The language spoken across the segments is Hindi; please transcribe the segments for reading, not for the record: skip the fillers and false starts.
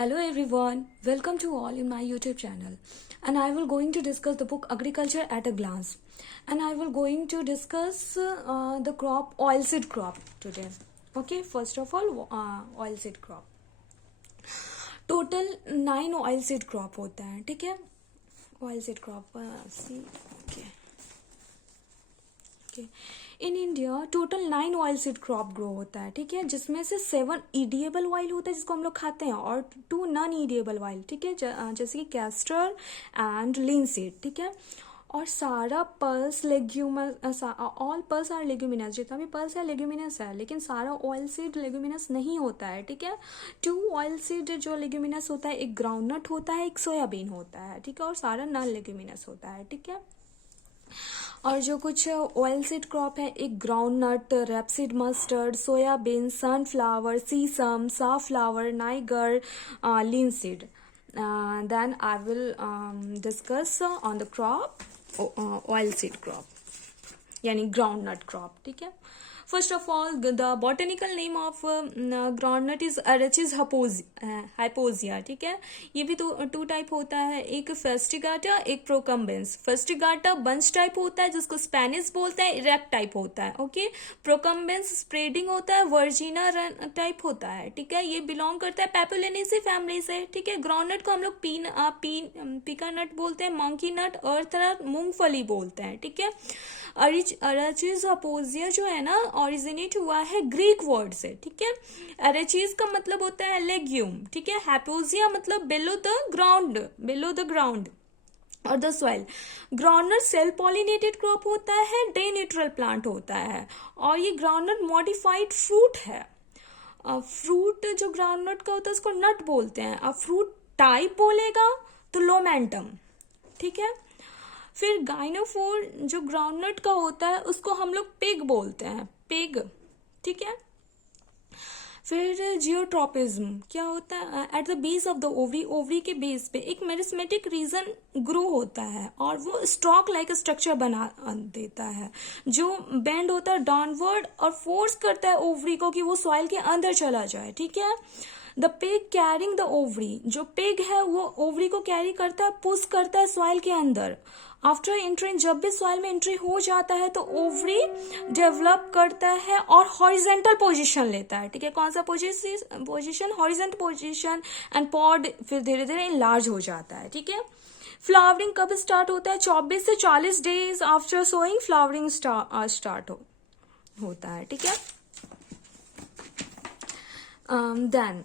Hello everyone, welcome to all in my YouTube channel, and I will going to discuss the book Agriculture at a Glance, and I will going to discuss the crop oilseed crop today. Okay, first of all oilseed crop. Total 9 oilseed crop होता है, ठीक है. Oilseed crop okay. In India total 9 oil seed crop grow होता है, ठीक है, जिसमें से 7 ईडिएबल ऑयल होता है जिसको हम लोग खाते हैं और 2 नॉन ईडिएबल ऑयल, ठीक है, जैसे कि कैस्टर एंड लिनसीड, ठीक है. और सारा pulse legumes, all pulse are leguminous, जितना भी पल्स है लेग्यूमिनस है, लेकिन सारा ऑयल सीड लेग्यूमिनस नहीं होता है, ठीक है. 2 ऑयल सीड जो लेग्यूमिनस होता है, एक ग्राउंडनट होता है, एक सोयाबीन होता है, ठीक है, और सारा नॉन लेग्यूमिनस होता है, ठीक है. और जो कुछ ऑयल सीड क्रॉप है, एक groundnut, rapeseed mustard, soybean, sunflower, sesame, safflower, niger, linseed. Then I will discuss on the crop oilseed crop यानी ग्राउंड नट क्रॉप, ठीक है. First of all, the botanical name of groundnut is Arachis hyposia, ठीक है. ये भी टू टाइप होता है, एक फेस्टिगाटा, एक प्रोकम्बेंस. फेस्टिगाटा बंच टाइप होता है जिसको स्पेनिश बोलते हैं, इरेक्ट टाइप होता है, ओके. प्रोकम्बेंस स्प्रेडिंग होता है, वर्जिना टाइप होता है, ठीक है. ये बिलोंग करता है पेपुलिनेसी फैमिली से, ठीक है. ग्राउंडनट को हम लोग पीका नट बोलते हैं, मंकी नट, अर्थ नट, मूंगफली बोलते हैं, ठीक है. अराचीज अपोजिया जो है ना, ऑरिजिनेट हुआ है ग्रीक वर्ड से, ठीक है. अराचीज का मतलब होता है लेग्यूम, ठीक है. हैपोजिया मतलब बिलो द ग्राउंड और the soil. Groundnut self pollinated crop होता है, डे न्यूट्रल प्लांट होता है, और ये ग्राउंडनट मॉडिफाइड फ्रूट है. फ्रूट जो ग्राउंडनट का होता है उसको नट बोलते हैं. अब फ्रूट टाइप बोलेगा तो लोमेंटम, ठीक है. फिर गाइनोफोर जो ग्राउंडनट का होता है उसको हम लोग पिग बोलते हैं, पिग, ठीक है. फिर जियोट्रोपिज्म क्या होता है, at the base of the ovary के बेस पे एक मेरिस्मेटिक रीजन ग्रो होता है और वो स्टॉक लाइक स्ट्रक्चर बना देता है जो बेंड होता है डाउनवर्ड और फोर्स करता है ओवरी को कि वो सॉइल के अंदर चला जाए, ठीक है. The pig carrying the ovary, जो पिग है वो ओवरी को कैरी करता है, पुश करता है सॉइल के अंदर. आफ्टर एंट्रिंग, जब भी सॉइल में एंट्री हो जाता है तो ओवरी डेवलप करता है और हॉरिजेंटल पोजीशन लेता है, ठीक है. कौन सा position, horizontal position, and pod फिर धीरे धीरे इनलार्ज हो जाता है, ठीक है. फ्लावरिंग कब स्टार्ट होता है, 24 से 40 days after sowing flowering start होता है, ठीक है. देन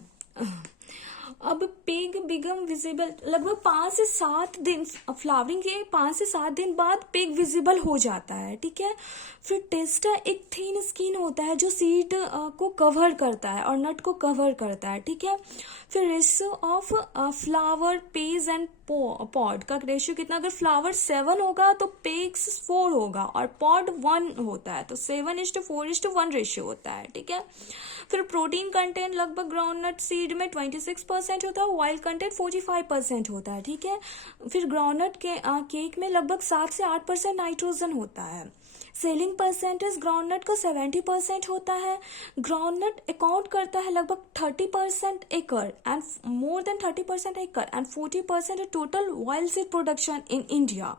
अब पिग बिगम विजिबल लगभग 5 से 7 दिन, फ्लावरिंग के 5 से 7 दिन बाद पिग विजिबल हो जाता है, ठीक है. फिर टेस्टा एक थिन स्किन होता है जो सीड को कवर करता है और नट को कवर करता है, ठीक है. फिर ratio of flower, page and pod का रेशियो कितना, अगर फ्लावर 7 होगा तो पेग्स 4 होगा और पॉड 1 होता है, तो 7:4:1 रेशियो होता है, ठीक है. फिर प्रोटीन कंटेंट लगभग ग्राउंडनट सीड में 26% होता है, ऑयल कंटेंट 45% होता है, ठीक है. फिर ग्राउंडनट के केक में लगभग 7 से 8% नाइट्रोजन होता है. सेलिंग परसेंटेज ग्राउंडनट का 70% होता है. ग्राउंडनट अकाउंट करता है लगभग 30% एकड़ एंड मोर देन 30% एकड़ and 40% total oil seed production in India,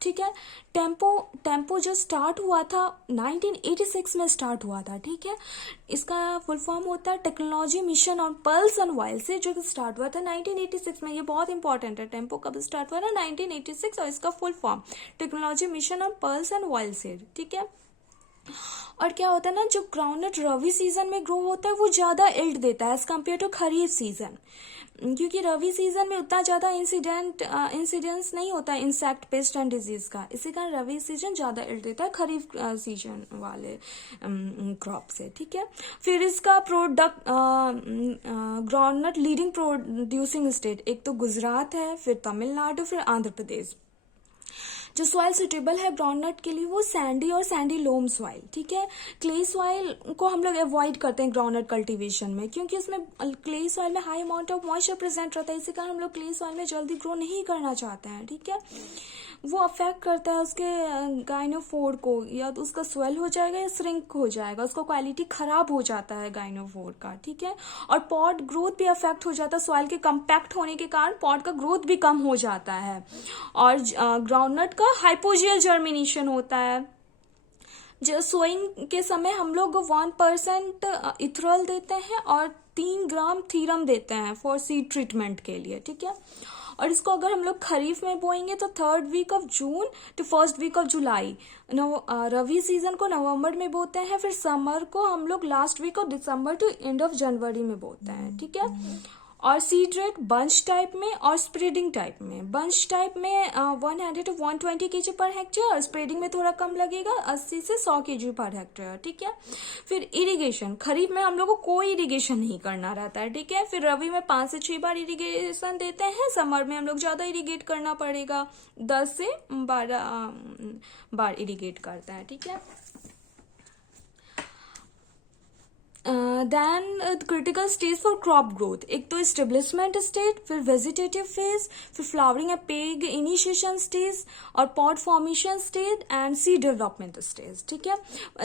ठीक है. टेम्पो जो स्टार्ट हुआ था 1986 में स्टार्ट हुआ था, ठीक है. इसका फुल फॉर्म होता है technology mission on pulse and oil seed, जो स्टार्ट हुआ था 1986 में. ये बहुत इंपॉर्टेंट है, टेम्पो कब स्टार्ट हुआ था 1986, और इसका full form technology mission on pulse and oil seed, ठीक है. और क्या होता है ना, जो ग्राउंडनट रवि सीजन में ग्रो होता है वो ज्यादा इल्ड देता है as compare to kharif season, क्योंकि रवि सीजन में उतना ज्यादा इंसिडेंस नहीं होता है इंसेक्ट, पेस्ट एंड डिजीज का. इसी कारण रवि सीजन ज्यादा इल्ड देता है खरीफ सीजन वाले क्रॉप से, ठीक है. फिर इसका product groundnut leading producing state एक तो गुजरात है, फिर तमिलनाडु, फिर आंध्र प्रदेश. जो सॉइल सुटेबल है ग्राउंडनट के लिए वो सैंडी और सैंडी लोम सॉइल, ठीक है. क्ले सॉइल को हम लोग अवॉइड करते हैं ग्राउंडनट कल्टीवेशन में, क्योंकि उसमें क्ले सॉइल में high amount of moisture present रहता है, इसी कारण हम लोग क्ले सॉइल में जल्दी ग्रो नहीं करना चाहते हैं, ठीक है. वो अफेक्ट करता है उसके गाइनोफोर को, या तो उसका स्वेल हो जाएगा या श्रिंक हो जाएगा, उसका क्वालिटी खराब हो जाता है गाइनोफोर का, ठीक है। और पॉट ग्रोथ भी अफेक्ट हो जाता है, सॉइल के कम्पैक्ट होने के कारण पॉट का ग्रोथ भी कम हो जाता है। और ग्राउंडनट का हाइपोजियल जर्मिनेशन होता है। जो सोइंग के समय हम लोग 1% इथरॉल देते हैं और 3 ग्राम थीरम देते हैं फॉर सीड ट्रीटमेंट के लिए, ठीक है। और इसको अगर हम लोग खरीफ में बोएंगे तो 3rd week of June to 1st week of July. Rabi season को नवंबर में बोते हैं, फिर समर को हम लोग last week of December to end of January में बोते हैं, ठीक है। और सीड रेट बंच टाइप में और स्प्रेडिंग टाइप में। बंच टाइप में 100 to 120 kg पर हेक्टेयर, और स्प्रेडिंग में थोड़ा कम लगेगा, 80 से 100 kg पर हेक्टेयर, ठीक है। फिर इरिगेशन, खरीफ में हम लोग को कोई इरिगेशन नहीं करना रहता है, ठीक है। फिर रवि में 5 से 6 बार इरिगेशन देते हैं, समर में हम लोग ज्यादा इरिगेट करना पड़ेगा, 10 से 12 बार इरिगेट करते हैं, ठीक है। Then critical stage for crop growth, एक तो स्टेब्लिशमेंट स्टेज, फिर वेजिटेटिव फेज, फिर flowering and peg initiation stage, और pod formation stage and seed development stage, ठीक है।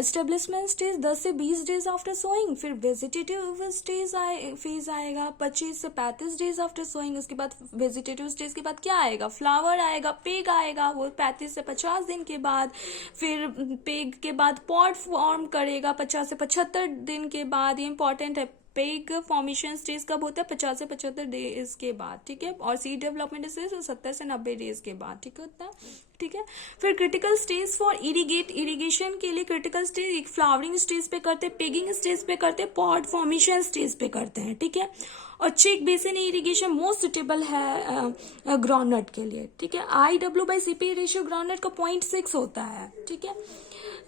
स्टेब्लिशमेंट स्टेज 10 से 20 डेज आफ्टर सोइंग, फिर वेजिटेटिव स्टेज फेज आएगा 25 से 35 डेज आफ्टर सोइंग। उसके बाद वेजिटेटिव स्टेज के बाद क्या आएगा, फ्लावर आएगा, पेग आएगा, वो 35 से 50 दिन के बाद। फिर पेग के बाद पॉट फॉर्म करेगा 50 से 75 दिन के बाद। ये इंपॉर्टेंट है, पेग फॉर्मेशन स्टेज कब होता है, 50 से 75 डेज के बाद, ठीक है। और सीड डेवलपमेंट स्टेज 70 से 90 डेज के बाद, ठीक होता है, ठीक है। फिर क्रिटिकल स्टेज फॉर इरिगेशन के लिए क्रिटिकल स्टेज एक फ्लावरिंग स्टेज पे करते हैं, पेगिंग स्टेज पे करते हैं, पॉट फॉर्मेशन स्टेज पे करते हैं, ठीक है। और check basin irrigation most suitable है ग्राउंडनट के लिए, ठीक है। IW/CP रेशियो ग्राउंडनट का 0.6 होता है, ठीक है।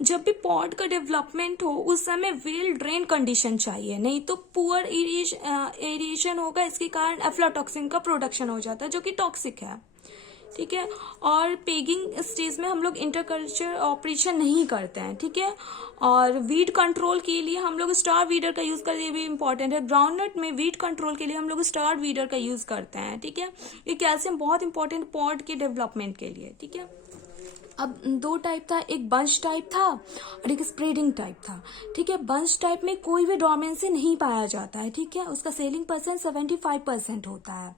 जब भी पॉट का डेवलपमेंट हो उस समय वेल ड्रेन कंडीशन चाहिए, नहीं तो पुअर एरिएशन होगा, इसके कारण एफ्लाटॉक्सिन का प्रोडक्शन हो जाता है जो कि टॉक्सिक है, ठीक है। और पेगिंग स्टेज में हम लोग इंटरकल्चर ऑपरेशन नहीं करते हैं, ठीक है। और वीड कंट्रोल के लिए हम लोग स्टार वीडर का यूज करते हैं, ये भी इंपॉर्टेंट है। ग्राउंडनट में वीड कंट्रोल के लिए हम लोग स्टार वीडर का यूज करते हैं, ठीक है। ये कैल्शियम बहुत इंपॉर्टेंट पॉट के डेवलपमेंट के लिए, ठीक है। अब 2 टाइप था, एक बंच टाइप था और एक स्प्रेडिंग टाइप था, ठीक है। बंच टाइप में कोई भी डोर्मेंसी नहीं पाया जाता है, ठीक है। उसका सेलिंग परसेंट 75% होता है,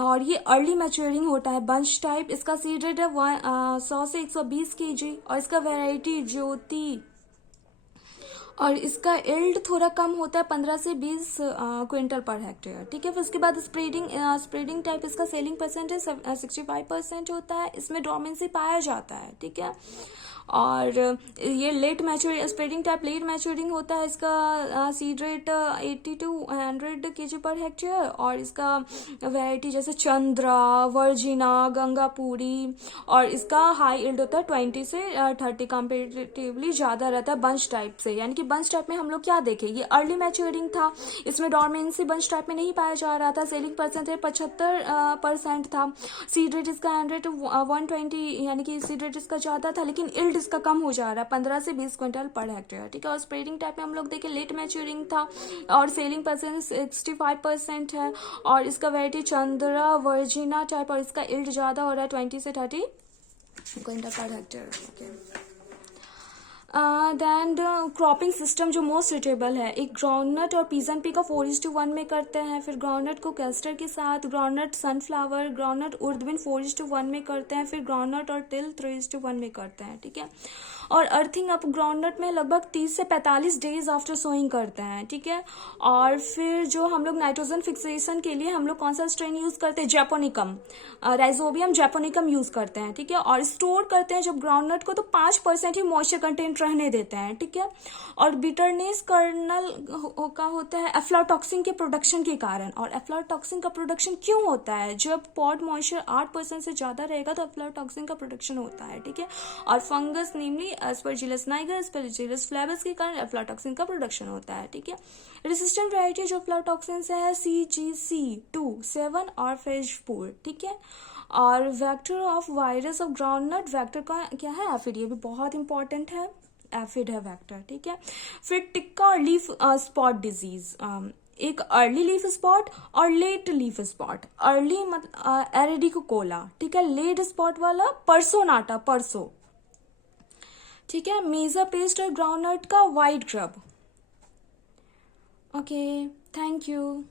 और ये अर्ली मैच्योरिंग होता है बंच टाइप। इसका सीड रेट है 100 से 120 kg, और इसका वेराइटी ज्योति, और इसका एल्ड थोड़ा कम होता है, 15 से 20 क्विंटल पर हेक्टेयर, ठीक है। फिर उसके बाद स्प्रेडिंग टाइप, इसका सेलिंग परसेंटेज 65% होता है, इसमें डोर्मेंसी पाया जाता है, ठीक है। और ये स्प्रेडिंग टाइप लेट मैच्योरिंग होता है, इसका seed rate 80 to 100 kg per hectare, और इसका वैरायटी जैसे चंद्रा, वर्जिना, गंगापुरी, और इसका हाई इल्ड होता है 20 से 30, कंपेरेटिवली ज्यादा रहता है बंच टाइप से। यानी कि बंच टाइप में हम लोग क्या देखें, ये अर्ली मैच्योरिंग था, इसमें डोर्मेंसी बंच टाइप में नहीं पाया जा रहा था, सेलिंग परसेंटेज 75% था, सीड रेट इसका 100 to 120, यानी कि सीड रेट इसका ज्यादा था, लेकिन इल्ड इसका कम हो जा रहा है, 15 से 20 क्विंटल पर हेक्टेयर, ठीक है। और स्प्रेडिंग टाइप में हम लोग देखें लेट मैच्योरिंग था, और सेलिंग परसेंटेज 65% है, और इसका वैरायटी चंद्रा, वर्जिना टाइप, और इसका इल्ड ज्यादा हो रहा है 20 से 30 quintal per hectare, okay. Then cropping system जो मोस्ट सुटेबल है, एक ग्राउंडनट और पीजन पी का 4:1 में करते हैं, फिर ग्राउंडनट को कैस्टर के साथ, ग्राउंडनट सनफ्लावर, ग्राउंडनट उर्दबिन 4:1 में करते हैं, फिर ग्राउंडनट और तिल 3:1 में करते हैं, ठीक है। और अर्थिंग अप ग्राउंडनट में लगभग 30 से 45 डेज आफ्टर सोइंग करते हैं, ठीक है। और फिर जो हम लोग नाइट्रोजन फिक्सेशन के लिए हम लोग कौन सा स्ट्रेन यूज करते हैं, जैपोनिकम, राइजोबियम जैपोनिकम यूज करते हैं, ठीक है। और स्टोर करते हैं जब ग्राउंडनट को तो 5% ही मॉइस्चर कंटेंट रहने देते हैं, ठीक है। और बिटरनेस कर्नल का होता है एफ्लाटॉक्सिन के प्रोडक्शन के कारण। और एफ्लाटॉक्सिन का प्रोडक्शन क्यों होता है, जब पॉट मॉइस्चर 8% से ज्यादा रहेगा तो एफ्लाटॉक्सिन का प्रोडक्शन होता है, ठीक है। और फंगस नेमली एस्परजिलस नाइगर, एस्परजिलस फ्लेवस के कारण एफ्लाटॉक्सिन का प्रोडक्शन होता है, ठीक है। रेसिस्टेंट वैरायटी जो एफ्लाटॉक्सिन है CGC27 और फेजपूर, ठीक है। और vector of virus of groundnut, vector का क्या है, एफिड, ये भी बहुत इंपॉर्टेंट है, एफिड है वेक्टर, ठीक है। फिर टिक्का और लीफ स्पॉट डिजीज, एक अर्ली लीफ स्पॉट और लेट लीफ स्पॉट। अर्ली मतलब एरिडिकोला, ठीक है। लेट स्पॉट वाला परसोनाटा, परसो, ठीक है। मेजा पेस्ट और ग्राउंडनट का white grub. Okay, thank you.